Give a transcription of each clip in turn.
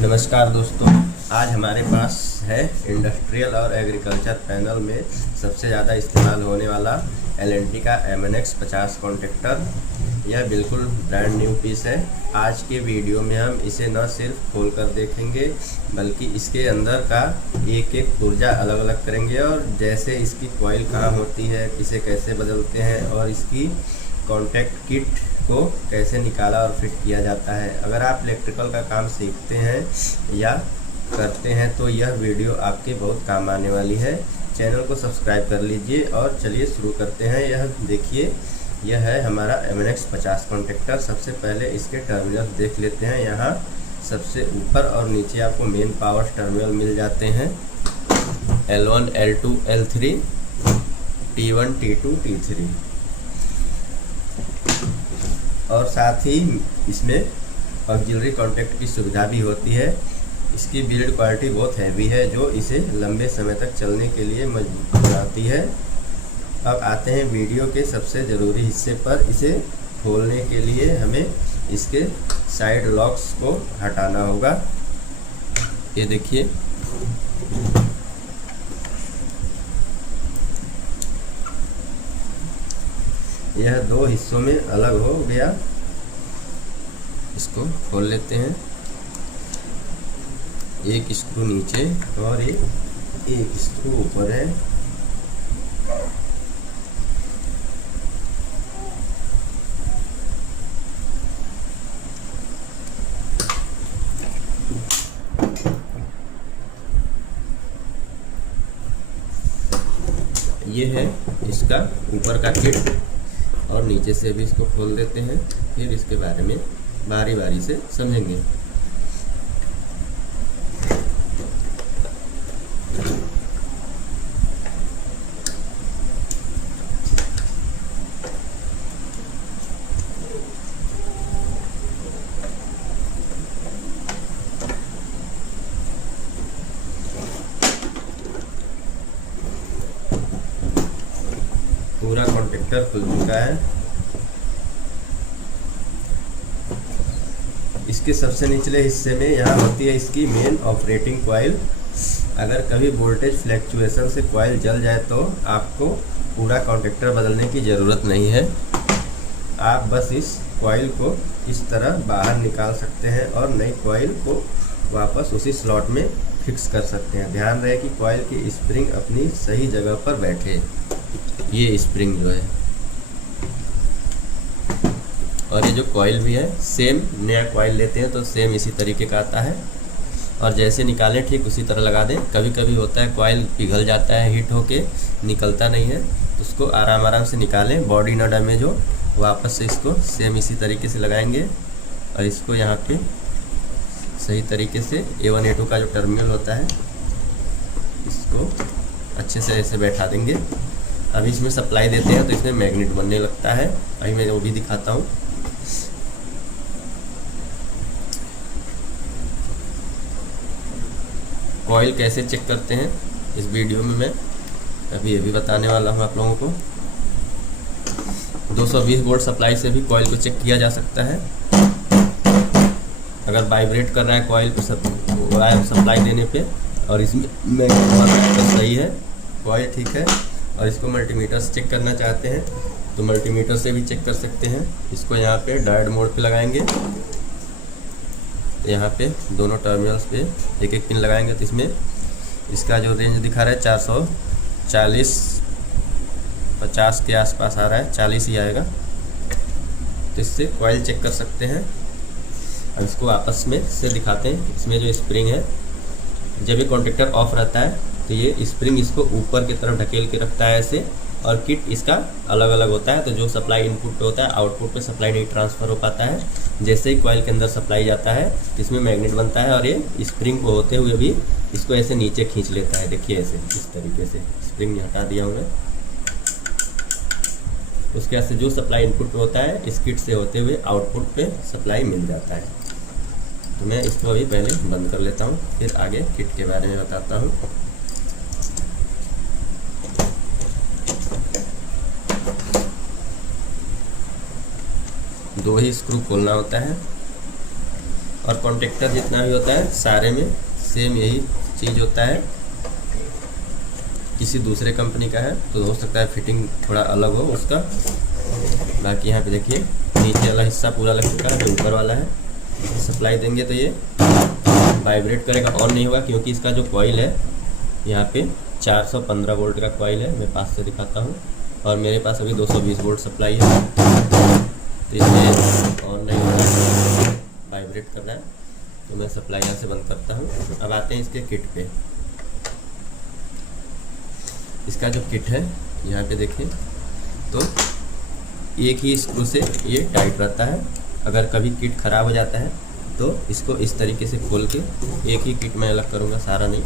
नमस्कार दोस्तों, आज हमारे पास है इंडस्ट्रियल और एग्रीकल्चर पैनल में सबसे ज़्यादा इस्तेमाल होने वाला L&T का MNX 50 कॉन्टेक्टर। यह बिल्कुल ब्रांड न्यू पीस है। आज के वीडियो में हम इसे न सिर्फ खोल कर देखेंगे बल्कि इसके अंदर का एक एक पुर्जा अलग अलग करेंगे और जैसे इसकी कॉइल कहाँ होती है, इसे कैसे बदलते हैं और इसकी कॉन्टैक्ट किट को कैसे निकाला और फिट किया जाता है। अगर आप इलेक्ट्रिकल का काम सीखते हैं या करते हैं तो यह वीडियो आपके बहुत काम आने वाली है। चैनल को सब्सक्राइब कर लीजिए और चलिए शुरू करते हैं। यह देखिए, यह है हमारा MNX 50 कॉन्टेक्टर। सबसे पहले इसके टर्मिनल देख लेते हैं। यहाँ सबसे ऊपर और नीचे आपको मेन पावर टर्मिनल मिल जाते हैं, L1, L2, L3, T1, T2, T3 और साथ ही इसमें ऑक्सिलरी कॉन्टैक्ट की सुविधा भी होती है। इसकी बिल्ड क्वालिटी बहुत हैवी है जो इसे लंबे समय तक चलने के लिए मजबूत बनाती है। अब आते हैं वीडियो के सबसे ज़रूरी हिस्से पर। इसे खोलने के लिए हमें इसके साइड लॉक्स को हटाना होगा। ये देखिए, यह दो हिस्सों में अलग हो गया। इसको खोल लेते हैं। एक स्क्रू नीचे और एक स्क्रू ऊपर है। ये है इसका ऊपर का किट और नीचे से भी इसको खोल देते हैं। फिर इसके बारे में बारी बारी से समझेंगे। पूरा कॉन्टेक्टर खुल चुका है। इसके सबसे निचले हिस्से में यहाँ होती है इसकी मेन ऑपरेटिंग कॉइल। अगर कभी वोल्टेज फ्लैक्चुएशन से कॉइल जल जाए तो आपको पूरा कॉन्टेक्टर बदलने की ज़रूरत नहीं है। आप बस इस कॉइल को इस तरह बाहर निकाल सकते हैं और नई कॉइल को वापस उसी स्लॉट में फिक्स कर सकते हैं। ध्यान रहे कि कॉइल की स्प्रिंग अपनी सही जगह पर बैठे। ये स्प्रिंग जो है और ये जो कॉइल भी है, सेम नया कॉइल लेते हैं तो सेम इसी तरीके का आता है और जैसे निकालें ठीक उसी तरह लगा दें। कभी कभी होता है कॉइल पिघल जाता है, हीट होके निकलता नहीं है, तो उसको आराम आराम से निकालें, बॉडी ना डैमेज हो। वापस से इसको सेम इसी तरीके से लगाएंगे और इसको यहाँ पे सही तरीके से A1 A2 का जो टर्मिनल होता है इसको अच्छे से ऐसे बैठा देंगे। अभी इसमें सप्लाई देते हैं तो इसमें मैग्नेट बनने लगता है। अभी मैं वो भी दिखाता हूँ। कॉइल कैसे चेक करते हैं इस वीडियो में मैं अभी ये भी बताने वाला हूँ आप लोगों को। 220 वोल्ट सप्लाई से भी कॉइल को चेक किया जा सकता है। अगर वाइब्रेट कर रहा है कॉइल को सप्लाई देने पे और इसमें मैग्नेट तो सही है, कॉइल ठीक है। और इसको मल्टीमीटर से चेक करना चाहते हैं तो मल्टीमीटर से भी चेक कर सकते हैं। इसको यहाँ पे डायोड मोड पे लगाएंगे तो यहाँ पे दोनों टर्मिनल्स पे एक एक पिन लगाएंगे तो इसमें इसका जो रेंज दिखा रहा है 440 50 के आसपास आ रहा है, 40 ही आएगा। तो इससे कॉइल चेक कर सकते हैं। अब इसको आपस में से दिखाते हैं। इसमें जो स्प्रिंग है, जब ये कॉन्टेक्टर ऑफ रहता है तो ये स्प्रिंग इसको ऊपर की तरफ ढकेल के रखता है ऐसे, और किट इसका अलग अलग होता है। तो जो सप्लाई इनपुट पे होता है आउटपुट पे सप्लाई नहीं ट्रांसफ़र हो पाता है। जैसे ही कॉइल के अंदर सप्लाई जाता है तो इसमें मैग्नेट बनता है और ये स्प्रिंग को होते हुए भी इसको ऐसे नीचे खींच लेता है। देखिए ऐसे इस तरीके से स्प्रिंग हटा दिया हूँ मैं। उसके बाद से जो सप्लाई इनपुट पे होता है इस किट से होते हुए आउटपुट पे सप्लाई मिल जाता है। तो मैं इसको अभी पहले बंद कर लेता हूँ, फिर आगे किट के बारे में बताता हूँ। दो ही स्क्रू खोलना होता है और कॉन्टेक्टर जितना भी होता है सारे में सेम यही चीज़ होता है। किसी दूसरे कंपनी का है तो हो सकता है फिटिंग थोड़ा अलग हो उसका। बाकी यहाँ पे देखिए नीचे वाला हिस्सा पूरा लग चुका है, जो ऊपर वाला है। सप्लाई देंगे तो ये वाइब्रेट करेगा, ऑन नहीं होगा, क्योंकि इसका जो कॉइल है यहाँ पे 415 वोल्ट का कॉइल है। मैं पास से दिखाता हूँ, और मेरे पास अभी 220 वोल्ट सप्लाई है, तो इसलिए ऑन नहीं हो रहा है, वाइब्रेट कर रहा है। तो मैं सप्लाई यहाँ से बंद करता हूँ। अब आते हैं इसके किट पे। इसका जो किट है यहाँ पे देखें तो एक ही स्क्रू से ये टाइट रहता है। अगर कभी किट ख़राब हो जाता है तो इसको इस तरीके से खोल के, एक ही किट मैं अलग करूँगा, सारा नहीं।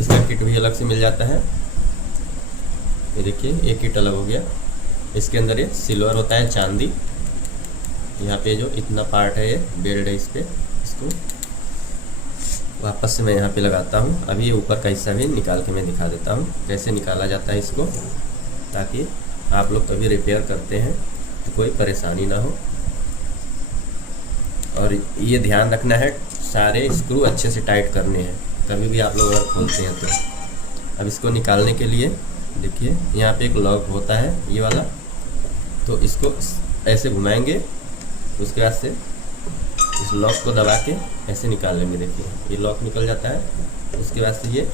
इसका किट भी अलग से मिल जाता है। ये देखिए एक किट अलग हो गया। इसके अंदर ये सिल्वर होता है, चांदी। यहाँ पे जो इतना पार्ट है ये बेल्ट है, इस पे इसको वापस से मैं यहाँ पे लगाता हूँ। अभी ये ऊपर का हिस्सा भी निकाल के मैं दिखा देता हूँ कैसे निकाला जाता है इसको, ताकि आप लोग कभी रिपेयर करते हैं तो कोई परेशानी ना हो। और ये ध्यान रखना है सारे स्क्रू अच्छे से टाइट करने हैं कभी भी आप लोग अगर खोलते हैं तो। अब इसको निकालने के लिए देखिए यहाँ पे एक लॉक होता है ये वाला, तो इसको ऐसे घुमाएंगे, उसके बाद से इस लॉक को दबा के ऐसे निकाल लेंगे। देखिए ये लॉक निकल जाता है। उसके बाद से ये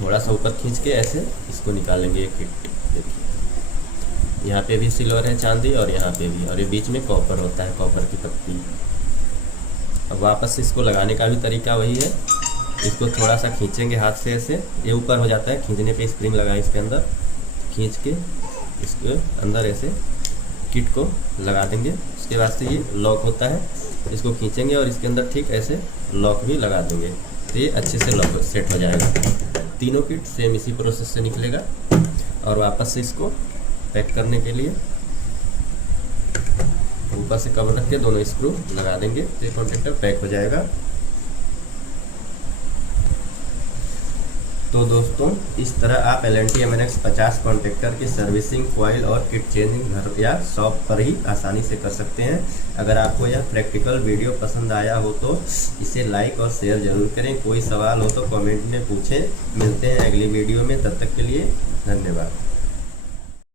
थोड़ा सा ऊपर खींच के ऐसे इसको निकाल लेंगे। एक किट देखिए यहाँ पे भी सिल्वर है, चांदी, और यहाँ पे भी, और ये बीच में कॉपर होता है, कॉपर की पत्ती। अब वापस से इसको लगाने का भी तरीका वही है। इसको थोड़ा सा खींचेंगे हाथ से, ऐसे ये ऊपर हो जाता है। खींचने पे स्प्रिंग लगाए इसके अंदर, खींच के इसके अंदर ऐसे किट को लगा देंगे। उसके बाद से ये लॉक होता है, इसको खींचेंगे और इसके अंदर ठीक ऐसे लॉक भी लगा देंगे, तो ये अच्छे से लॉक सेट हो जाएगा। तीनों किट सेम इसी प्रोसेस से निकलेगा। और वापस से इसको पैक करने के लिए ऊपर से कवर रख के दोनों स्क्रू लगा देंगे, तो ये कॉन्टेक्टर पैक हो जाएगा। तो दोस्तों इस तरह आप L&T MNX 50 कॉन्टेक्टर की सर्विसिंग, कॉइल और किट चेंजिंग घर या शॉप पर ही आसानी से कर सकते हैं। अगर आपको यह प्रैक्टिकल वीडियो पसंद आया हो तो इसे लाइक और शेयर ज़रूर करें। कोई सवाल हो तो कमेंट में पूछें। मिलते हैं अगली वीडियो में, तब तक के लिए धन्यवाद।